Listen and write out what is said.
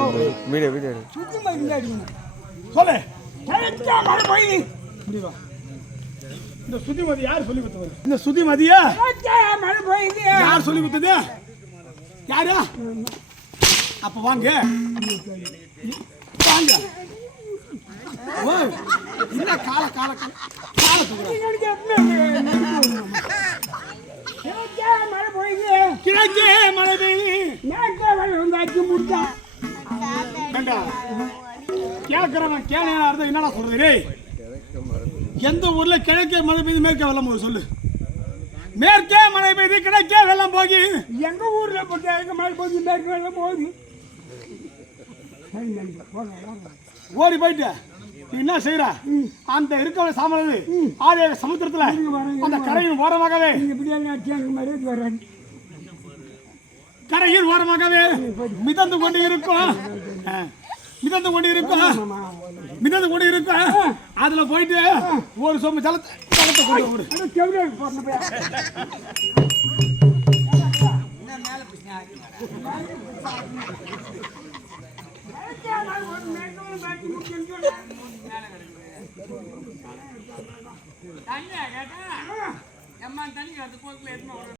Video video சுத்தி மதி அடிக்கணும். சொல்லு. கிழக்கே மழை பெய்யுது. முடிவா. இந்த சுதிமதி யார் சொல்லி கொடுத்தவர்? இந்த சுதிமதியா? கிழக்கே மழை பெய்யுது. யார் சொல்லி கொடுத்தது? யாரு? அப்ப வாங்க. வாங்க. ஓய். இல்ல கால கால கால தூக்குறா. கிழக்கே மழை பெய்யுது. கிழக்கே மழை பெய்யுது. நேக்கே மழை வந்தாச்சு முட்டா. கண்டா. கேக்குறவன் கேளையா இருந்தா என்னடா சொல்றது டேய்? எந்த ஊர்ல கிழக்கே மழை பெய்யுது மேற்கே வெள்ளம் போகுது சொல்லு. மேற்கே மழை பெய்யுது கிழக்கே வெள்ளம் போகி. எங்க ஊர்ல கிழக்கு மழை போகுது மேற்கு வெள்ளம் போகுது. ஓடி போயிட்டு நீ என்ன செய்யற? அந்த இருக்க சாமது ஆதே சமுத்திரத்துல அந்த கரையின் ஓரமாகவே கரையின் ஓரமாகவே மிதந்து கொண்டு இருக்கும். மிதந்து கொண்டு இருக்கும். மிதந்து கொண்டு இருக்கும். அதுல போயிட்டு ஒரு சொம்பு ஜலத்தை கொண்டு விடு. தண்ணி கேட்டா எம்மா தண்ணி அது போக்குல